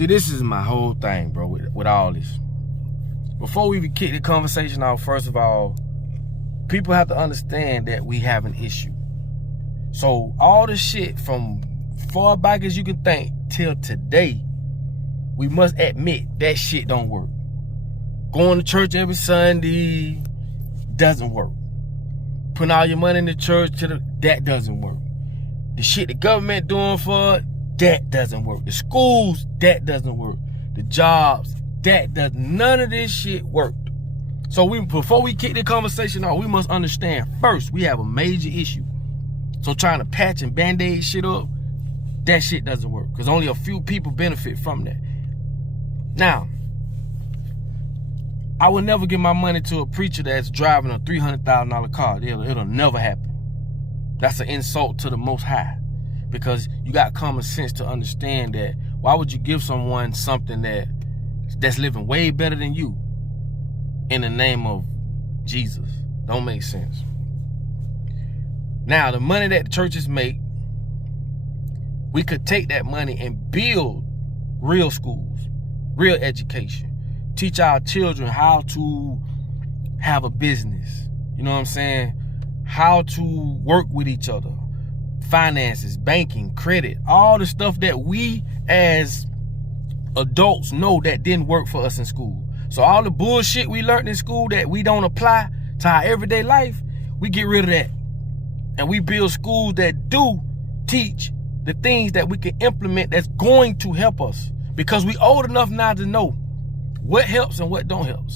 See, this is my whole thing, bro, with all this. Before we even kick the conversation off, first of all, people have to understand that we have an issue. So all the shit from far back as you can think till today, we must admit that shit don't work. Going to church every Sunday doesn't work. Putting all your money in the church, that doesn't work. The shit the government doing for it, that doesn't work. The schools, that doesn't work. The jobs, that does. None of this shit worked. So before we kick the conversation off, we must understand first we have a major issue. So trying to patch and band-aid shit up, that shit doesn't work because only a few people benefit from that. Now, I would never give my money to a preacher that's driving a $300,000 car. It'll never happen. That's an insult to the Most High, because you got common sense to understand that why would you give someone something that's living way better than you in the name of Jesus? Don't make sense. Now, the money that the churches make, we could take that money and build real schools, real education. Teach our children how to have a business. You know what I'm saying? How to work with each other. Finances, banking, credit, all the stuff that we as adults know that didn't work for us in school. So all the bullshit we learned in school that we don't apply to our everyday life, we get rid of that. And we build schools that do teach the things that we can implement that's going to help us. Because we old enough now to know what helps and what don't help.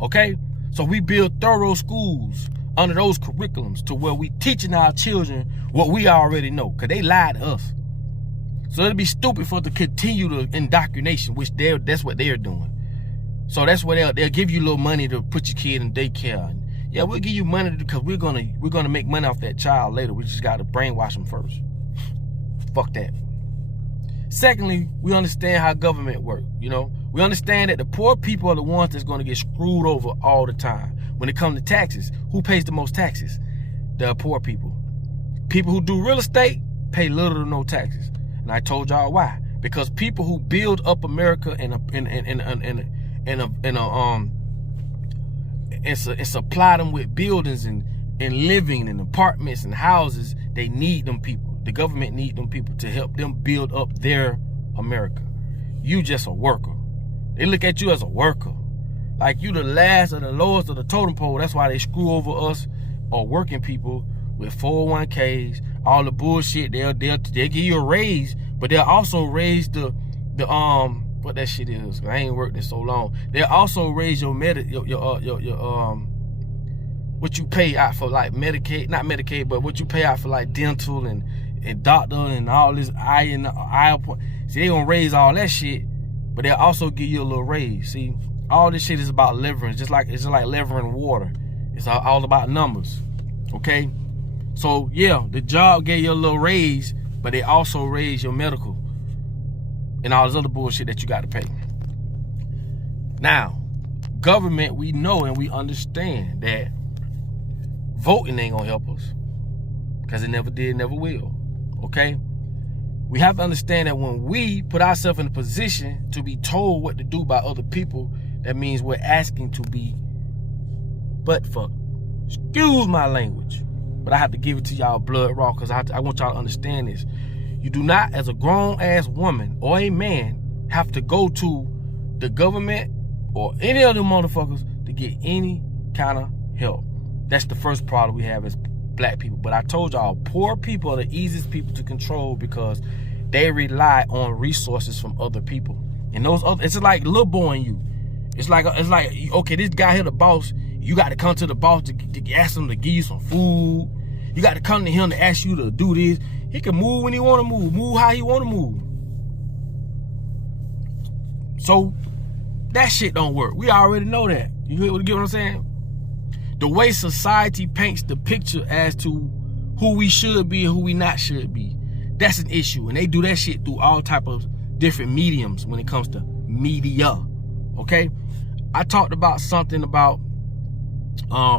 Okay? So we build thorough schools under those curriculums to where we teaching our children what we already know, because they lied to us. So it'd be stupid for us to continue the indoctrination, which that's what they're doing. So that's what they'll give you a little money to put your kid in daycare. And yeah, we'll give you money because we're gonna make money off that child later. We just gotta brainwash them first. Fuck that. Secondly, we understand how government works. You know, we understand that the poor people are the ones that's gonna get screwed over all the time. When it comes to taxes, who pays the most taxes? The poor people. People who do real estate pay little to no taxes. And I told y'all why. Because people who build up America and supply them with buildings and living in apartments and houses, they need them people. The government need them people to help them build up their America. You just a worker. They look at you as a worker. Like you the last or the lowest of the totem pole. That's why they screw over us or working people with 401ks, all the bullshit. They'll give you a raise, but they'll also raise the what that shit is. I ain't worked in so long. They'll also raise your what you pay out for, like Medicaid, not Medicaid, but what you pay out for like dental and doctor and all this eye. See, they gonna raise all that shit, but they'll also give you a little raise. See, all this shit is about leverage, it's just like levering water. It's all about numbers. Okay, so yeah, the job gave you a little raise, but they also raise your medical and all this other bullshit that you got to pay. Now, government, we know and we understand that voting ain't gonna help us, because it never did, never will. Okay, we have to understand that when we put ourselves in a position to be told what to do by other people, that means we're asking to be butt fucked. Excuse my language, but I have to give it to y'all blood raw, because I want y'all to understand this. You do not, as a grown-ass woman or a man, have to go to the government or any other motherfuckers to get any kind of help. That's the first problem we have as black people. But I told y'all, poor people are the easiest people to control because they rely on resources from other people. And those other, it's like little boy in you. It's like okay, this guy here the boss. You got to come to the boss to ask him to give you some food. You got to come to him to ask you to do this. He can move when he want to move how he want to move. So that shit don't work. We already know that. You get what I'm saying? The way society paints the picture as to who we should be and who we not should be, that's an issue. And they do that shit through all type of different mediums when it comes to media. Okay? I talked about something about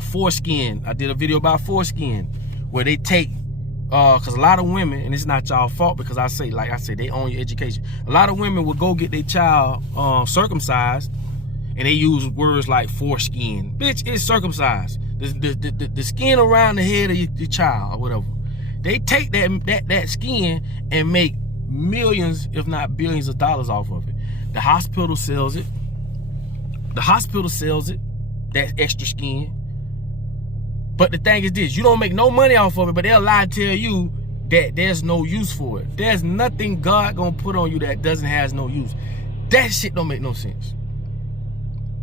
foreskin. I did a video about foreskin where they take Because a lot of women, and it's not y'all fault, because like I say, they own your education. A lot of women will go get their child circumcised, and they use words like foreskin. Bitch, it's circumcised. The skin around the head of your child or whatever. They take that skin and make millions, if not billions of dollars off of it. The hospital sells it. That extra skin. But the thing is this, you don't make no money off of it, but they'll lie to tell you that there's no use for it. There's nothing God gonna put on you that has no use. That shit don't make no sense.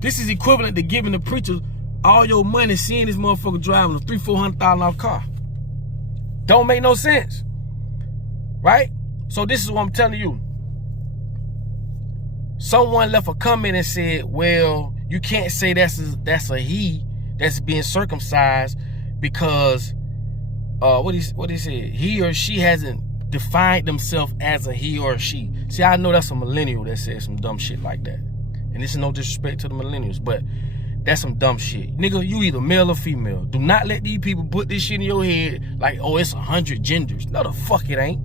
This is equivalent to giving the preacher all your money, seeing this motherfucker driving a $300,000-$400,000 car. Don't make no sense, right? So this is what I'm telling you. Someone left a comment and said, well, you can't say that's a he that's being circumcised because what he said, he or she hasn't defined themselves as a he or she. See, I know that's a millennial that said some dumb shit like that. And this is no disrespect to the millennials, but that's some dumb shit. Nigga, you either male or female. Do not let these people put this shit in your head like, oh, it's 100 genders. No, the fuck it ain't.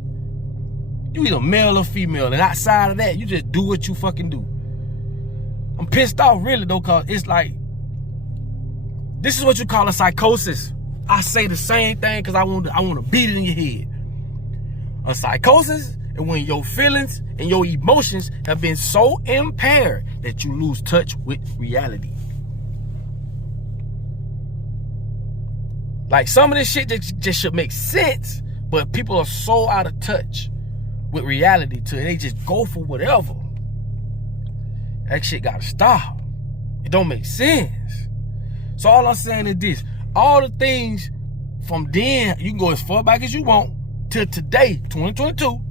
You either male or female, and outside of that, you just do what you fucking do. I'm pissed off really though, cause it's like, this is what you call a psychosis. I say the same thing because I want to beat it in your head. A psychosis is when your feelings and your emotions have been so impaired that you lose touch with reality. Like some of this shit just should make sense, but people are so out of touch with reality till they just go for whatever. That shit gotta stop. It don't make sense. So all I'm saying is this. All the things from then, you can go as far back as you want, till today, 2022,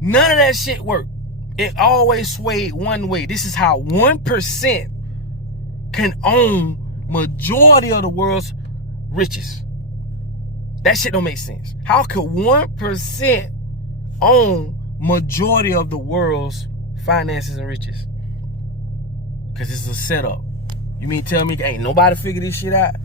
none of that shit worked. It always swayed one way. This is how 1% can own majority of the world's riches. That shit don't make sense. How could 1% own majority of the world's finances and riches? Because it's a setup. You mean tell me ain't nobody figure this shit out?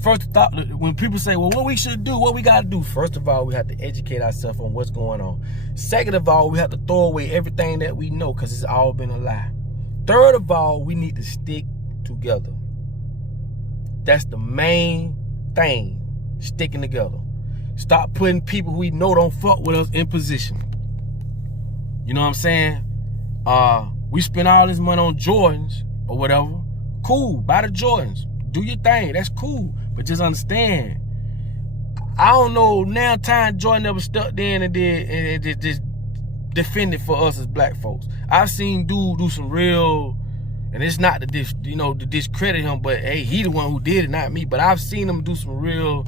First thought, when people say, well, what we should do, what we got to do? First of all, we have to educate ourselves on what's going on. Second of all, we have to throw away everything that we know because it's all been a lie. Third of all, we need to stick together. That's the main thing, sticking together. Stop putting people who we know don't fuck with us in position. You know what I'm saying? We spend all this money on Jordans or whatever. Cool, buy the Jordans. Do your thing, that's cool. But just understand, I don't know now time Jordan never stepped in and just defended for us as black folks. I've seen dude do some real, and it's not to discredit him, but hey, he the one who did it, not me. But I've seen him do some real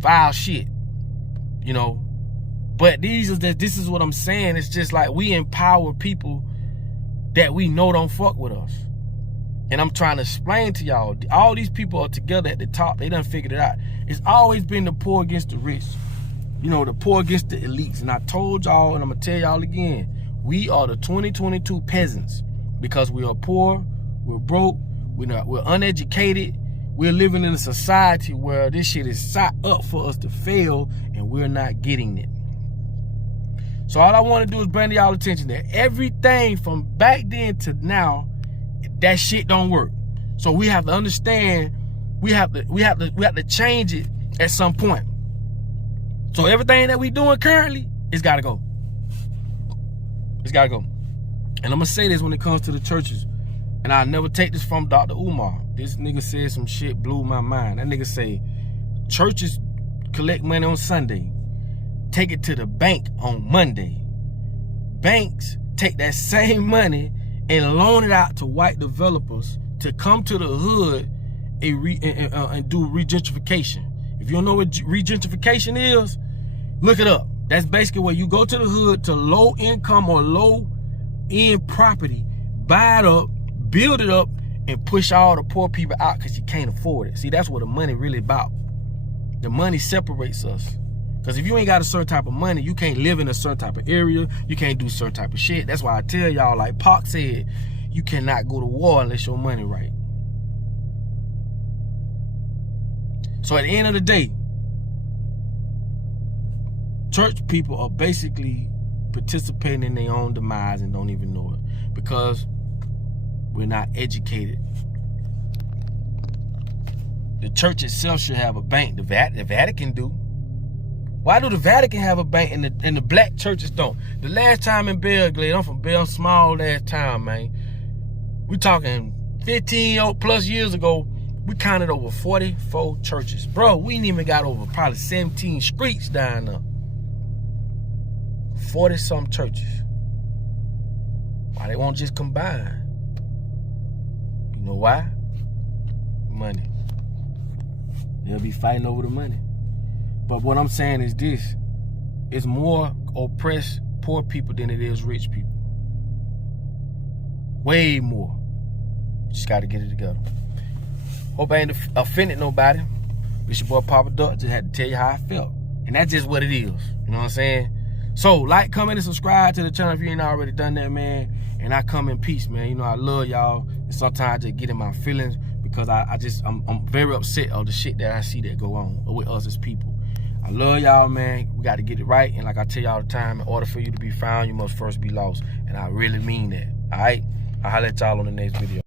foul shit, you know. But this is what I'm saying. It's just like we empower people that we know don't fuck with us. And I'm trying to explain to y'all, all these people are together at the top. They done figured it out. It's always been the poor against the rich. You know, the poor against the elites. And I told y'all, and I'm going to tell y'all again, we are the 2022 peasants because we are poor, we're broke, we're uneducated. We're living in a society where this shit is set up for us to fail and we're not getting it. So all I want to do is bring to y'all attention that everything from back then to now, that shit don't work. So we have to understand, we have to change it at some point. So everything that we doing currently, it's gotta go. It's gotta go. And I'm gonna say this when it comes to the churches, and I'll never take this from Dr. Umar. This nigga said some shit blew my mind. That nigga say, churches collect money on Sunday, take it to the bank on Monday. Banks take that same money and loan it out to white developers to come to the hood and do regentrification. If you don't know what regentrification is, look it up. That's basically where you go to the hood to low income or low end property, buy it up, build it up, and push all the poor people out because you can't afford it. See, that's what the money really about. The money separates us. Because if you ain't got a certain type of money, you can't live in a certain type of area. You can't do certain type of shit. That's why I tell y'all, like Pac said, you cannot go to war unless your money right. So at the end of the day, church people are basically participating in their own demise and don't even know it because we're not educated. The church itself should have a bank. The Vatican do. Why do the Vatican have a bank and the black churches don't? The last time in Belgrade, I'm from Bell, small ass town, man. We talking 15 plus years ago, we counted over 44 churches. Bro, we ain't even got over probably 17 streets down there. 40-some churches. Why they won't just combine? You know why? Money. They'll be fighting over the money. But what I'm saying is this. It's more oppressed poor people than it is rich people. Way more. Just got to get it together. Hope I ain't offended nobody. It's your boy Papa Duck. Just had to tell you how I felt. And that's just what it is. You know what I'm saying? So, like, comment, and subscribe to the channel if you ain't already done that, man. And I come in peace, man. You know, I love y'all. And sometimes I just get in my feelings because I'm very upset of the shit that I see that go on with us as people. I love y'all, man. We got to get it right. And like I tell y'all all the time, in order for you to be found, you must first be lost. And I really mean that. All right? I'll holler at y'all on the next video.